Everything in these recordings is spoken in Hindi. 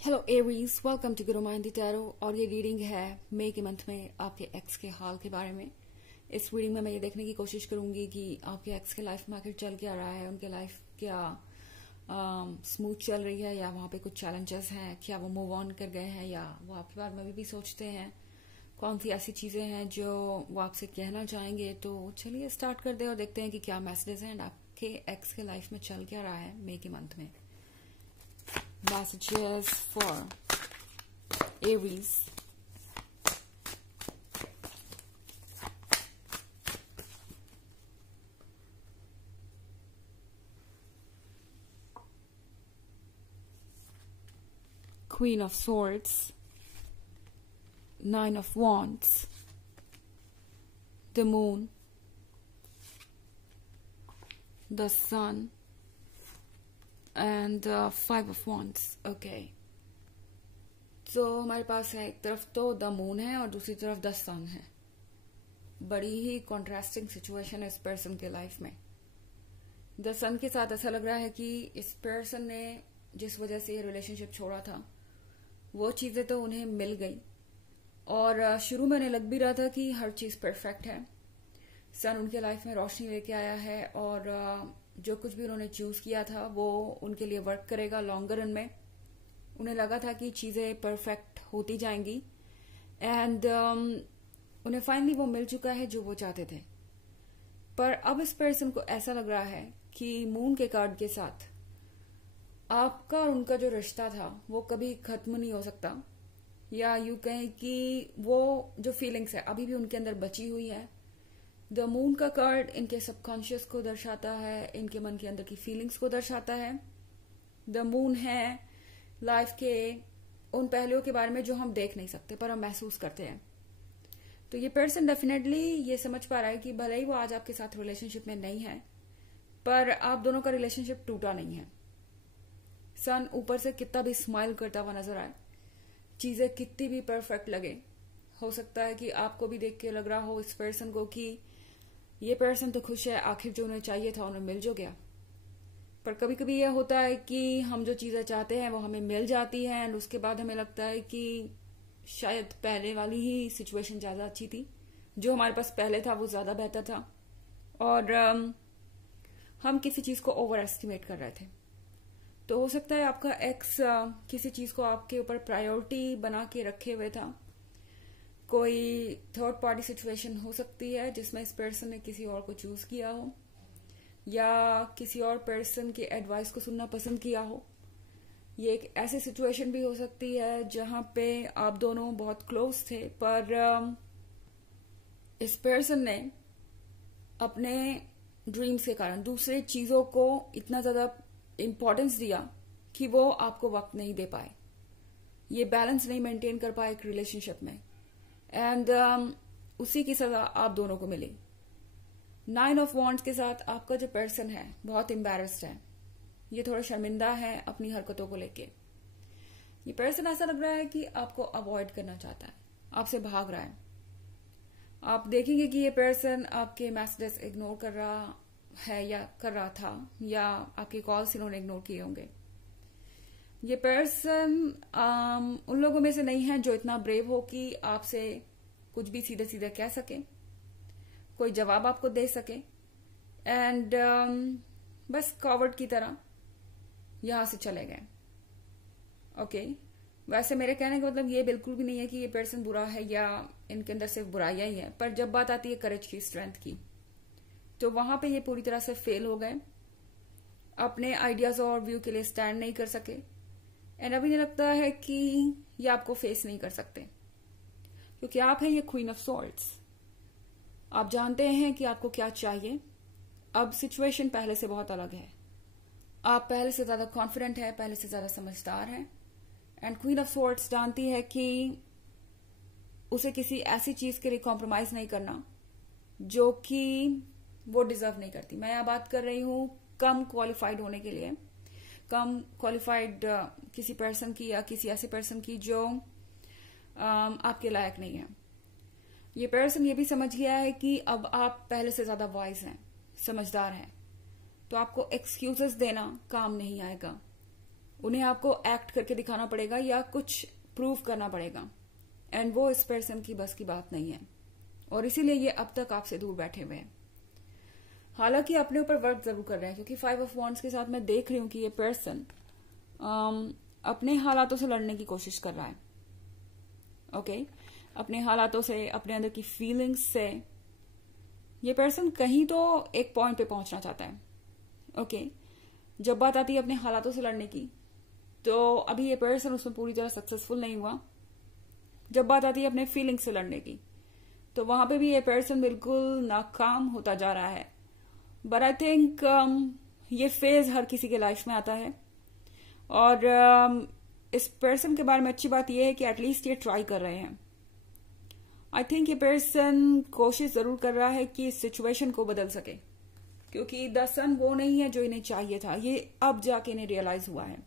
Hello Aries, welcome to Guru माइंडी tarot. और ये रीडिंग है मई के मंथ में आपके एक्स के हाल के बारे में। इस रीडिंग में मैं ये देखने की कोशिश करूंगी कि आपके एक्स के लाइफ में आखिर चल क्या रहा है, उनके लाइफ क्या स्मूथ चल रही है या वहाँ पे कुछ चैलेंजेस हैं, क्या वो मूव ऑन कर गए हैं या वो आपके बारे में अभी भी सोचते हैं, कौन सी ऐसी चीजें हैं जो वो आपसे कहना चाहेंगे। तो चलिए स्टार्ट कर दे और देखते हैं कि क्या मैसेजेस हैं आपके एक्स के लाइफ में चल क्या रहा है मई के मंथ में। Messages for Aries. Queen of Swords, Nine of Wands, the Moon, the Sun, and 5 of Wands. Okay, तो हमारे पास है एक तरफ तो द मून है और दूसरी तरफ द सन है। बड़ी ही कॉन्ट्रास्टिंग सिचुएशन है इस पर्सन के लाइफ में। द सन के साथ ऐसा लग रहा है कि इस पर्सन ने जिस वजह से ये रिलेशनशिप छोड़ा था वो चीजें तो उन्हें मिल गई और शुरू में उन्हें लग भी रहा था कि हर चीज परफेक्ट है। सन उनके लाइफ में रोशनी लेके आया है और जो कुछ भी उन्होंने चूज किया था वो उनके लिए वर्क करेगा लॉन्गर रन में। उन्हें लगा था कि चीजें परफेक्ट होती जाएंगी एंड उन्हें फाइनली वो मिल चुका है जो वो चाहते थे। पर अब इस पर्सन को ऐसा लग रहा है कि मून के कार्ड के साथ आपका और उनका जो रिश्ता था वो कभी खत्म नहीं हो सकता, या यूं कहें कि वो जो फीलिंग्स है अभी भी उनके अंदर बची हुई है। द मून का कार्ड इनके सबकॉन्शियस को दर्शाता है, इनके मन के अंदर की फीलिंग्स को दर्शाता है। द मून है लाइफ के उन पहलुओं के बारे में जो हम देख नहीं सकते पर हम महसूस करते हैं। तो ये पर्सन डेफिनेटली ये समझ पा रहा है कि भले ही वो आज आपके साथ रिलेशनशिप में नहीं है पर आप दोनों का रिलेशनशिप टूटा नहीं है। सन ऊपर से कितना भी स्माइल करता हुआ नजर आए, चीजें कितनी भी परफेक्ट लगे, हो सकता है कि आपको भी देख के लग रहा हो इस पर्सन को कि ये पर्सन तो खुश है, आखिर जो उन्हें चाहिए था उन्हें मिल जो गया। पर कभी कभी यह होता है कि हम जो चीजें चाहते हैं वो हमें मिल जाती है एंड उसके बाद हमें लगता है कि शायद पहले वाली ही सिचुएशन ज्यादा अच्छी थी, जो हमारे पास पहले था वो ज्यादा बेहतर था और हम किसी चीज को ओवर एस्टिमेट कर रहे थे। तो हो सकता है आपका एक्स किसी चीज को आपके ऊपर प्रायोरिटी बना के रखे हुए था। कोई थर्ड पार्टी सिचुएशन हो सकती है जिसमें इस पर्सन ने किसी और को चूज किया हो या किसी और पर्सन की एडवाइस को सुनना पसंद किया हो। ये एक ऐसी सिचुएशन भी हो सकती है जहां पे आप दोनों बहुत क्लोज थे पर इस पर्सन ने अपने ड्रीम्स के कारण दूसरे चीजों को इतना ज्यादा इंपॉर्टेंस दिया कि वो आपको वक्त नहीं दे पाए, ये बैलेंस नहीं मेंटेन कर पाए एक रिलेशनशिप में एंड उसी की सजा आप दोनों को मिली। 9 of Wands के साथ आपका जो पर्सन है बहुत एम्बैरेस्ड है, ये थोड़ा शर्मिंदा है अपनी हरकतों को लेके। ये पर्सन ऐसा लग रहा है कि आपको अवॉइड करना चाहता है, आपसे भाग रहा है। आप देखेंगे कि ये पर्सन आपके मैसेजेस इग्नोर कर रहा है या कर रहा था, या आपके कॉल्स इन्होंने इग्नोर किए होंगे। ये पर्सन उन लोगों में से नहीं है जो इतना ब्रेव हो कि आपसे कुछ भी सीधे सीधे कह सके, कोई जवाब आपको दे सके एंड बस कॉवर्ड की तरह यहां से चले गए। ओके, वैसे मेरे कहने का मतलब ये बिल्कुल भी नहीं है कि ये पर्सन बुरा है या इनके अंदर सिर्फ बुराइयां ही है, पर जब बात आती है करेज की, स्ट्रेंथ की, तो वहां पे ये पूरी तरह से फेल हो गए, अपने आइडियाज और व्यू के लिए स्टैंड नहीं कर सके एंड अभी नहीं लगता है कि ये आपको फेस नहीं कर सकते क्योंकि आप हैं ये क्वीन ऑफ सॉर्ड्स। आप जानते हैं कि आपको क्या चाहिए। अब सिचुएशन पहले से बहुत अलग है, आप पहले से ज्यादा कॉन्फिडेंट है, पहले से ज्यादा समझदार है एंड क्वीन ऑफ सॉर्ड्स जानती है कि उसे किसी ऐसी चीज के लिए कॉम्प्रोमाइज नहीं करना जो कि वो डिजर्व नहीं करती। मैं यहां बात कर रही हूं कम क्वालिफाइड होने के लिए, कम क्वालिफाइड किसी पर्सन की या किसी ऐसे पर्सन की जो आपके लायक नहीं है। ये पर्सन ये भी समझ गया है कि अब आप पहले से ज्यादा वाइज हैं, समझदार हैं, तो आपको एक्सक्यूजेस देना काम नहीं आएगा। उन्हें आपको एक्ट करके दिखाना पड़ेगा या कुछ प्रूव करना पड़ेगा, एंड वो इस पर्सन की बस की बात नहीं है, और इसीलिए ये अब तक आपसे दूर बैठे हुए हैं। हालांकि अपने ऊपर वर्क जरूर कर रहे हैं, क्योंकि 5 ऑफ वॉन्ड्स के साथ मैं देख रही हूं कि ये पर्सन अपने हालातों से लड़ने की कोशिश कर रहा है। ओके, अपने हालातों से, अपने अंदर की फीलिंग्स से ये पर्सन कहीं तो एक पॉइंट पे पहुंचना चाहता है। ओके, जब बात आती है अपने हालातों से लड़ने की, तो अभी ये पर्सन उसमें पूरी तरह सक्सेसफुल नहीं हुआ। जब बात आती है अपने फीलिंग्स से लड़ने की, तो वहां पे भी ये पर्सन बिल्कुल नाकाम होता जा रहा है। बट आई थिंक ये फेज हर किसी के लाइफ में आता है, और इस पर्सन के बारे में अच्छी बात यह है कि एटलीस्ट ये ट्राई कर रहे हैं। आई थिंक ये पर्सन कोशिश जरूर कर रहा है कि इस सिचुएशन को बदल सके, क्योंकि द सन वो नहीं है जो इन्हें चाहिए था, ये अब जाके इन्हें रियलाइज हुआ है।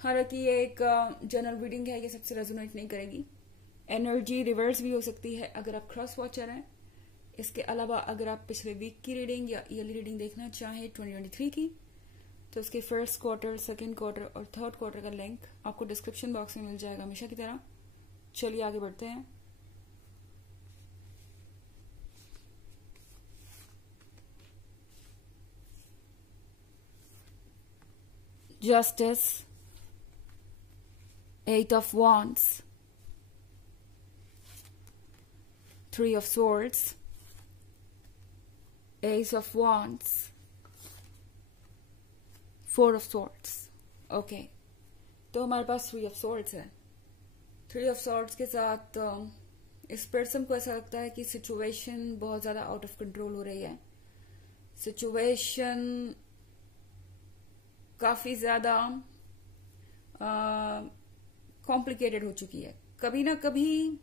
हालांकि ये एक जनरल रीडिंग है, ये सबसे रेजोनेट नहीं करेगी। एनर्जी रिवर्स भी हो सकती है अगर आप क्रॉस वॉचर हैं। इसके अलावा अगर आप पिछले वीक की रीडिंग या ईयरली रीडिंग देखना चाहें 2023 की, तो उसके फर्स्ट क्वार्टर, सेकेंड क्वार्टर और थर्ड क्वार्टर का लिंक आपको डिस्क्रिप्शन बॉक्स में मिल जाएगा हमेशा की तरह। चलिए आगे बढ़ते हैं। Justice, 8 of Wands, 3 of Swords, Ace of Wands, 4 of Swords. Okay, तो हमारे पास 3 of Swords है। 3 of Swords के साथ इस पर्सन को ऐसा लगता है कि सिचुएशन बहुत ज्यादा आउट ऑफ कंट्रोल हो रही है। सिचुएशन काफी ज्यादा कॉम्प्लिकेटेड हो चुकी है। कभी ना कभी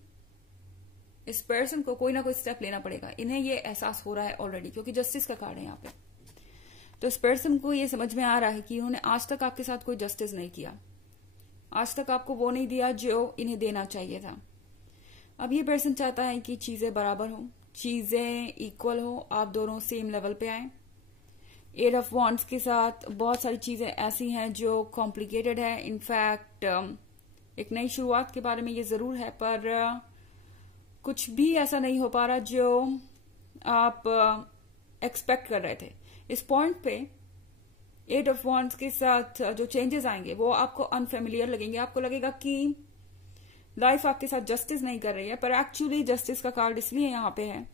इस पर्सन को कोई ना कोई स्टेप लेना पड़ेगा। इन्हें ये एहसास हो रहा है ऑलरेडी, क्योंकि जस्टिस का कार्ड है यहाँ पे। तो इस पर्सन को ये समझ में आ रहा है कि उन्होंने आज तक आपके साथ कोई जस्टिस नहीं किया, आज तक आपको वो नहीं दिया जो इन्हें देना चाहिए था। अब ये पर्सन चाहता है कि चीजें बराबर हो, चीजें इक्वल हो, आप दोनों सेम लेवल पे आए। 8 ऑफ वॉन्ड्स के साथ बहुत सारी चीजें ऐसी हैं जो कॉम्प्लिकेटेड है। इनफैक्ट एक नई शुरुआत के बारे में ये जरूर है, पर कुछ भी ऐसा नहीं हो पा रहा जो आप एक्सपेक्ट कर रहे थे। इस पॉइंट पे 8 ऑफ वॉन्ड्स के साथ जो चेंजेस आएंगे वो आपको अनफेमिलियर लगेंगे। आपको लगेगा कि लाइफ आपके साथ जस्टिस नहीं कर रही है, पर एक्चुअली जस्टिस का कार्ड इसलिए यहाँ पे है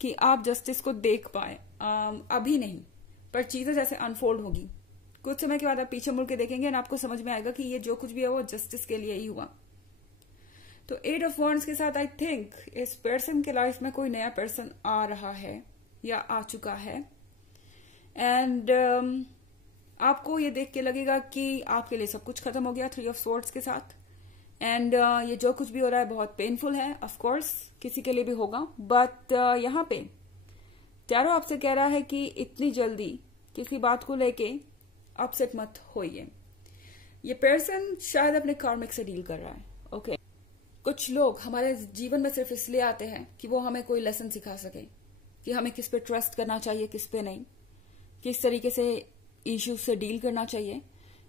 कि आप जस्टिस को देख पाए। अभी नहीं, पर चीजें जैसे अनफोल्ड होगी, कुछ समय के बाद आप पीछे मुड़ के देखेंगे और आपको समझ में आएगा कि ये जो कुछ भी है वो जस्टिस के लिए ही हुआ। तो 8 ऑफ वॉन्ड्स के साथ आई थिंक इस पर्सन के लाइफ में कोई नया पर्सन आ रहा है या आ चुका है, एंड आपको ये देख के लगेगा कि आपके लिए सब कुछ खत्म हो गया 3 ऑफ स्वॉर्ड्स के साथ। एंड ये जो कुछ भी हो रहा है बहुत पेनफुल है, ऑफ कोर्स किसी के लिए भी होगा, बट यहाँ पे टैरो आपसे कह रहा है कि इतनी जल्दी किसी बात को लेके अपसेट मत होइए। ये पर्सन शायद अपने कार्मिक से डील कर रहा है। ओके, कुछ लोग हमारे जीवन में सिर्फ इसलिए आते हैं कि वो हमें कोई लेसन सिखा सके, कि हमें किस पे ट्रस्ट करना चाहिए, किस पे नहीं, किस तरीके से इश्यूज से डील करना चाहिए।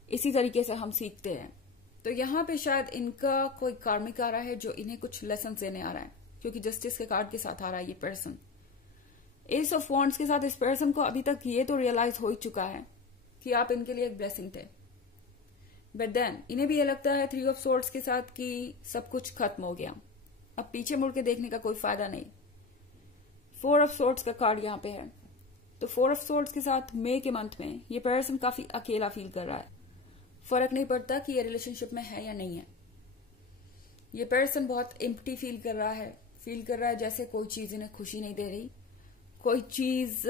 इसी तरीके से हम सीखते हैं। तो यहाँ पे शायद इनका कोई कार्मिक आ रहा है जो इन्हें कुछ लेसन देने आ रहा है, क्योंकि जस्टिस के कार्ड के साथ आ रहा है ये पर्सन। एस ऑफ वॉन्ड्स के साथ इस पर्सन को अभी तक ये तो रियलाइज हो ही चुका है कि आप इनके लिए एक ब्लेसिंग थे, बट देन इन्हें भी ये लगता है 3 ऑफ स्वॉर्ड्स के साथ कि सब कुछ खत्म हो गया, अब पीछे मुड़ के देखने का कोई फायदा नहीं। 4 ऑफ स्वॉर्ड्स का कार्ड यहाँ पे है। तो 4 ऑफ स्वॉर्ड्स के साथ मई के मंथ में ये पर्सन काफी अकेला फील कर रहा है। फर्क नहीं पड़ता कि ये रिलेशनशिप में है या नहीं है। ये पर्सन बहुत एम्प्टी फील कर रहा है जैसे कोई चीज इन्हें खुशी नहीं दे रही, कोई चीज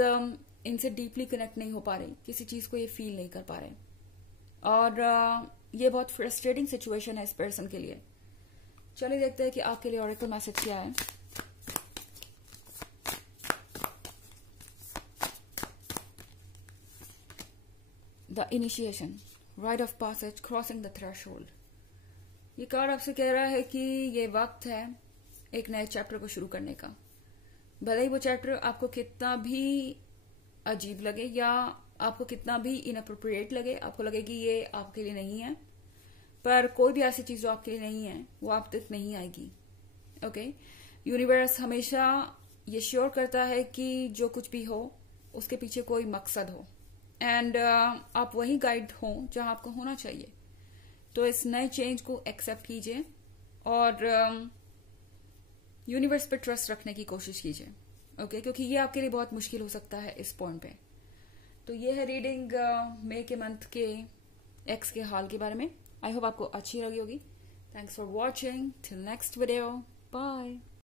इनसे डीपली कनेक्ट नहीं हो पा रही, किसी चीज को ये फील नहीं कर पा रहे, और ये बहुत फ्रस्ट्रेटिंग सिचुएशन है इस पर्सन के लिए। चलिए देखते हैं कि आपके लिए ऑरेकल मैसेज क्या है। The initiation, rite of passage, crossing the threshold. ये कार्ड आपसे कह रहा है कि ये वक्त है एक नए चैप्टर को शुरू करने का। भले ही वो चैप्टर आपको कितना भी अजीब लगे या आपको कितना भी इनअप्रोप्रिएट लगे, आपको लगे कि ये आपके लिए नहीं है, पर कोई भी ऐसी चीज जो आपके लिए नहीं है वो आप तक नहीं आएगी। ओके, यूनिवर्स हमेशा ये श्योर करता है कि जो कुछ भी हो उसके पीछे कोई मकसद हो, एंड आप वही गाइड हो जहां आपको होना चाहिए। तो इस नए चेंज को एक्सेप्ट कीजिए और यूनिवर्स पे ट्रस्ट रखने की कोशिश कीजिए। ओके, क्योंकि ये आपके लिए बहुत मुश्किल हो सकता है इस पॉइंट पे। तो ये है रीडिंग मई के मंथ के एक्स के हाल के बारे में। आई होप आपको अच्छी लगी होगी। Thanks for watching, till next video, bye.